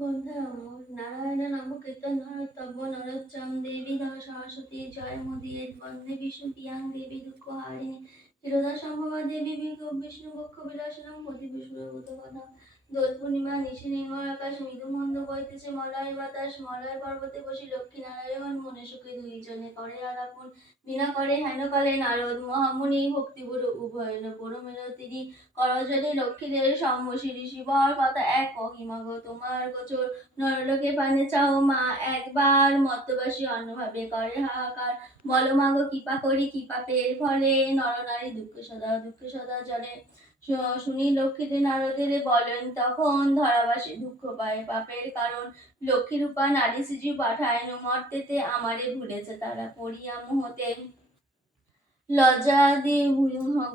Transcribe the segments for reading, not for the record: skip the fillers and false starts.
বন্ধে নারায়ণ নাম কীর্তন নরোত্তম নরোচ্চম দেবী ধর সরস্বতী জয় মুদীর বন্দে বিষ্ণু প্রিয়াং দেবী দুঃখ হারিণী ক্ষীরোদা সম্ভবা দেবী বিষ্ণু বক্ষ বিলাসনম পতি বিষ্ণুভূত কথা দোল পূর্ণিমা নিশি নির্মল আকাশ মৃদু মন্দ বইতেছে মলয় বাতাস মলয় পর্বতে বসি লক্ষ্মী নারায়ণ মনে সুখে দুইজনে করে আলাপন বিনা করে হেন কালে নারদ মহামুনি ভক্তিগুরু উভয়ন পরমের তিনি করজনে লক্ষ্মীদের সম্মশিরি শিবর কথা এক কহিমাগ তোমার গোচর নরলোকে পানে চাও মা একবার মত্তবাসী অন্যভাবে করে হাহাকার বলো মাগো কৃপা করি কি পাপের ফলে নরনারী দুঃখে সদা জলে শুনি লক্ষ্মীতে নারদের বলেন তখন ধরাবাসী দুঃখ পায় পাপের কারণ লক্ষ্মী রূপা নারী সিজু পাঠায় মর্তেতে আমারে ভুলেছে তারা পড়িয়া মোহতে লজ্জাদি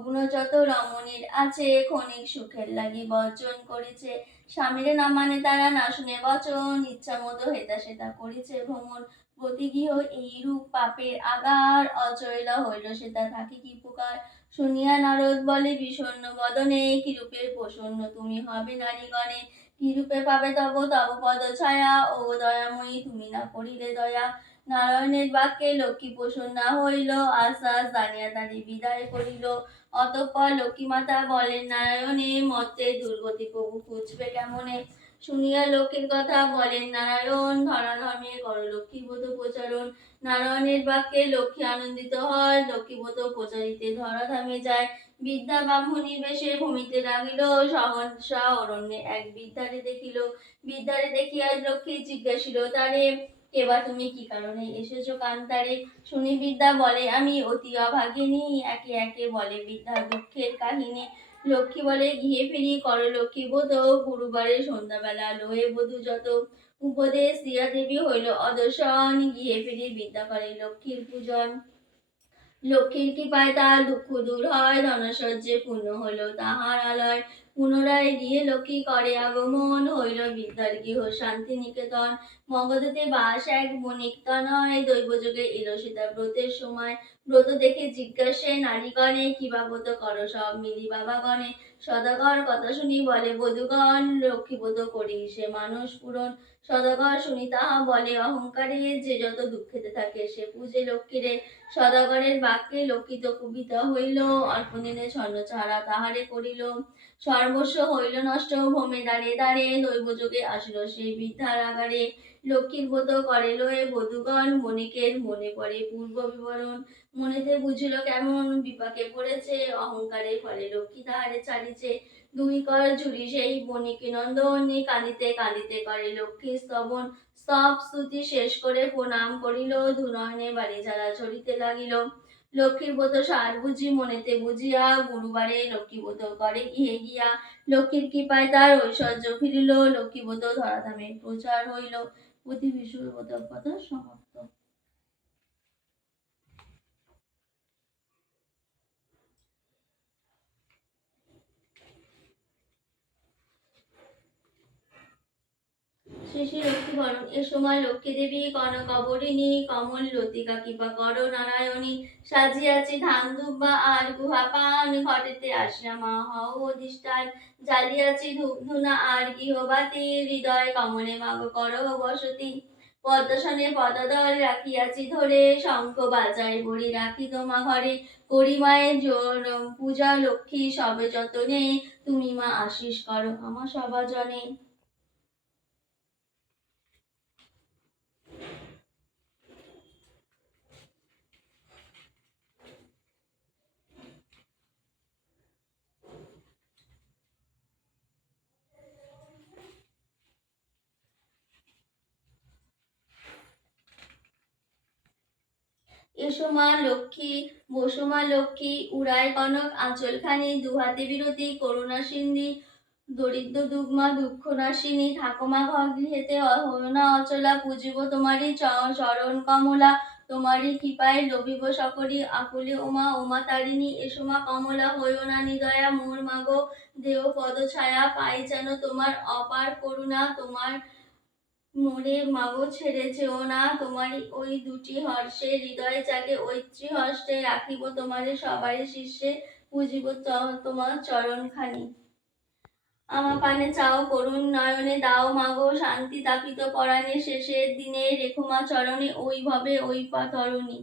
গুণ যত রমণীর আছে ক্ষণিক সুখের লাগি বর্জন করেছে স্বামীরে না মানে তারা না শুনে বচন ইচ্ছা মতো হেতা সেতা করেছে ভ্রমণ প্রতিগৃহ এইরূপ পাপের আগার অচয়লা হইল সেটা থাকে কি প্রকার শুনিয়া নারদ বলে বিষণ্ণ বদনে কিরূপের প্রসন্ন তুমি হবে নারীগণে কিরূপে পাবে তব তব পদ ছায়া ও দয়াময়ী তুমি না করিলে দয়া নারায়ণের বাক্যে লক্ষ্মী প্রসন্ন হইল আশ্বাস জানিয়া তারি বিদায় করিল অতঃপর লক্ষ্মী মাতা বলেন নারায়ণে মতে দুর্গতি প্রভু খুঁজবে কেমনে শুনিয়া লক্ষ্মীর কথা বলেন নারায়ণ ধরাধর্মে কর লক্ষ্মীব্রত প্রচারণ নারায়ণের বাক্যে লক্ষ্মী আনন্দিত হয় লক্ষ্মীব্রত প্রচারিতে ধরাধামে যায় বিদ্যা ব্রাহ্মণী বেশে ভূমিতে লাগিল সহসা অরণ্যে এক বিদ্যারে দেখিল বিদ্যারে দেখিয়া লক্ষ্মী জিজ্ঞাসিল তারে কেবা তুমি কি কারণে এসেছো কান্তারে শুনি বিদ্যা বলে আমি অতি অভাগিনী একে একে বলে বিদ্যা দুঃখের কাহিনী লক্ষ্মী বলে গৃহে ফিরি করো লক্ষ্মী বোধ গুরুবারে সন্ধ্যাবেলা লোহে বধূ যত উপদেশ দিয়া দেবী হইল অদর্শন গৃহে ফিরি বিদ্যা করে লক্ষ্মীর পূজন লক্ষ্মীর কৃপায় তার দুঃখ দূর হয় ধনসজ্জে পূর্ণ হলো তাহার আলয় পুনরায় গিয়ে লক্ষ্মী করে আগমন হইল বিদ্যার গৃহ শান্তি নিকেতন মগধতে বাস এক বণিক তনয় দৈবযোগে এলো সীতা ব্রতের সময় ব্রত দেখে জিজ্ঞাসে নারীগণে কিবা ব্রত করো সব মিলি বাবাগণে সদাগর কথা শুনি বলে বধূগণ লক্ষ্মী ব্রত করি সে মানুষ পূরণ সদাগর শুনি তাহা বলে অহংকারে যে যত দুঃখেতে থাকে সে পূজে লক্ষ্মীরে সদাগরের বাক্যে লক্ষিত কুপিত হইল অল্পদিনে ছন্ন ছাড়া তাহারে করিল সর্বস্ব হইল নষ্ট ভূমে দাঁড়ে দাঁড়ে দৈবযোগে আসিল সেই বিদ্যার আগারে লক্ষ্মীর ব্রত করে লয়ে বধূগণ বণিকের মনে পড়ে পূর্ব বিবরণ মনেতে বুঝিল কেমন বিপাকে পড়েছে অহংকারে ফলে লক্ষ্মী তাহারে ছাড়িছে দুই কর ঝুড়ি সেই বণিকে নন্দনী কাঁদিতে কাঁদিতে করে লক্ষ্মী স্তবন স্তব স্তুতি শেষ করে প্রণাম করিল ধুনয়নে বাড়ি ঝাড়া ঝরিতে লাগিল লক্ষ্মীর ব্রত সার বুঝি মনেতে বুঝিয়া গুরুবারে লক্ষ্মী ব্রত করে গৃহে গিয়া লক্ষ্মীর কৃপায় তার ঐশ্বর্য ফিরিল লক্ষ্মী ব্রত ধরাধামে প্রচার হইল প্রতি বিষ্ণুর ব্রত কথা সমাপ্ত। শেষে লক্ষ্মীবরণ এ সময় লক্ষ্মী দেবী কনকবরিণী কমল লতিকা কৃপা কর নারায়ণী সাজিয়াছি ধান দুব্বা আর গুহা পান ঘটেতে আসিয়া মা হও অধিষ্ঠান জ্বালিয়াছি ধূপ ধুনা আর গৃহবাতি হৃদয় কমলে মাগ কর বসতি পদ্মাসনে পদাদল রাখিয়াছি ধরে শঙ্খ বাজায় বড়ি রাখি তোমা ঘরে করি মায়ের পূজা লক্ষ্মী সবে যতনে তুমি মা আশিস করো আমার সবাজনে। এসো মা লক্ষ্মী বসো মা লক্ষ্মী উড়ায় কনক আঁচলখানি দুহাতে বিরতি করুণা সিন্ধি দরিদ্র দুগ্মা দুঃখ নাশিনী ঠাকুমা ঘর গৃহেতে হও না অচলা পুজিব তোমারই চরণ কমলা তোমারই কৃপায় লভিব সকরি আকুলে ওমা ওমা তারিণী এসো মা কমলা হইও না নিদয়া মোর মাগো দেহ পদ ছায়া পাই যেন তোমার অপার করুণা তোমার মোরে মাগো ছেড়ে যেও না তোমারই ওই দুটি হর্ষে হৃদয় জাগে ওই ত্রিহর্ষে রাখিব তোমারে সবারই শীর্ষে পুজিব তোমার চরণখানি। আমার পানে চাও করুণ নয়নে দাও মাগো শান্তি তাপিত পরাণে শেষের দিনে রেখো মা চরণে ওই ভবে ওই তরণী।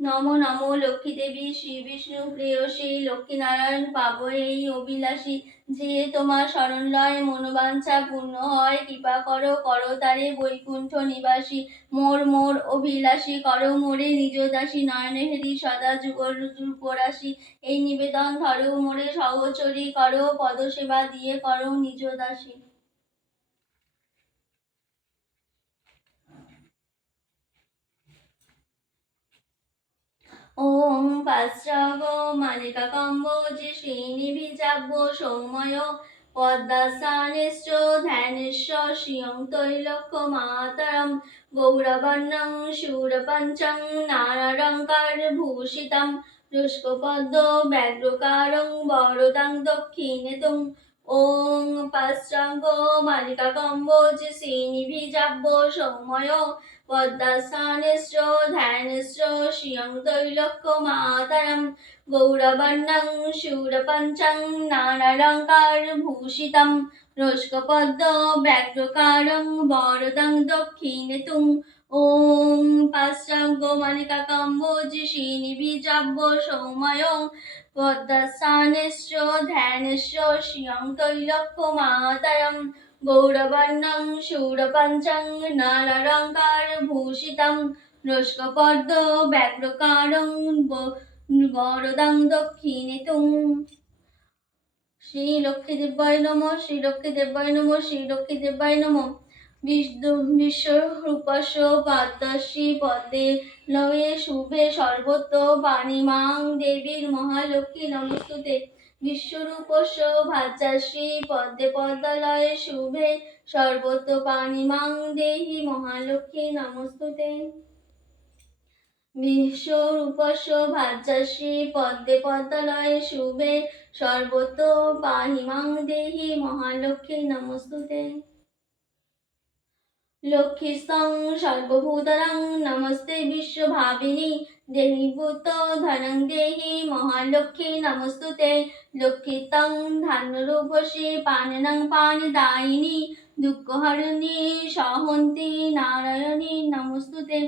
নম নম লক্ষ্মী দেবী শ্রী বিষ্ণু প্রেয়সী লক্ষ্মীনারায়ণ পাবো এই অভিলাষী, যে তোমার শরণ লয় মনোবাঞ্ছা পূর্ণ হয়, কৃপা করো করো তারে বৈকুণ্ঠ নিবাসী। মোর মোর অভিলাষী করো মোরে নিজ দাসী, নয়নে হেরি সদা যুগল রূপরাশি। এই নিবেদন ধরো মোরে সহচরী, করো পদসেবা দিয়ে করো নিজ দাসী। ওম পাশ্রাব মালিকা কম্বোজে শ্রীনিভিজাব্য সৌময় পদ্মাসানিশ্চ ধ্যানেশ্ব শ্রিয়ং তৈলক্য মাতরম গৌরবর্ণং শূরপঞ্চং নানালঙ্কার ভূষিতম রুষ্কপদ্ম ব্যগ্রকারং বরদং দক্ষিণে তুং। ওং পাশ্রাঙ্গ মালিকা কম্বোজে শ্রীনিভিজাব্য সৌময় পদ্মাসানিশ্চ ধ্যানশ্চ শ্রিয়ং তৈলক্য মাতরম গৌরবর্ণং শূরপঞ্চং নানালঙ্কার ভূষিতম রোষ্কপদ্ম ব্যগ্রকারং বরদং দক্ষিণে তুং। ওম পাশ্চাঙ্গ মালিকা কম্বোজি শ্রীনিভিজাব্য সৌময় পদ্মাসানিশ্চ ধ্যানশ্চ শ্রিয়ং তৈলক্য মাতরম গৌরবর্ণং শূরপঞ্চং নানালঙ্কার ভূষিতম রোষ্কপদ্ম ব্যগ্রকারং বরদং দক্ষিণে তুং। শ্রী লক্ষ্মী দেব্যায় নমঃ, শ্রী লক্ষ্মী দেব্যায় নমঃ, শ্রী লক্ষ্মী দেব্যায় নমঃ। বিশ্বরূপস্য পাদ্মশ্রী পদ্মে লয়ে শুভে সর্বত্র পাণিমাং দেবীর মহালক্ষ্মী নমস্তুতে। বিশ্বরূপস্য ভাজ্যাশ্রী পদ্মে পদ্মালয়ে শুভে সর্বত্র পাণিমাং দেহি মহালক্ষ্মী নমস্তুতে। বিশ্বরূপস্য ভাজ্যাশ্রী পদ্মে পদ্মালয়ে শুভে সর্বত্র পাণিমাং দেহি মহালক্ষ্মী নমস্তুতে। লক্ষ্মীস্তং সর্বভূতানাং নমস্তে বিশ্বভাবিনী দেহি ভূত ধনং দেহি মহালক্ষ্মী নমস্তুতে। লক্ষ্মীতং ধান্যরূপসী পাননং পানিদায়িনী দুঃখহরিণী সহন্তি নারায়ণী নমস্তুতে।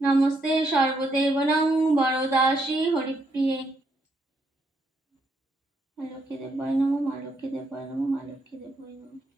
নমস্তে সর্বদেবনং বরদাসী হরিপ্রিয়ে। মা লক্ষ্মী দেবায় নমঃ, মা লক্ষ্মী দেবায় নমঃ, মা লক্ষ্মী দেবায় নমঃ।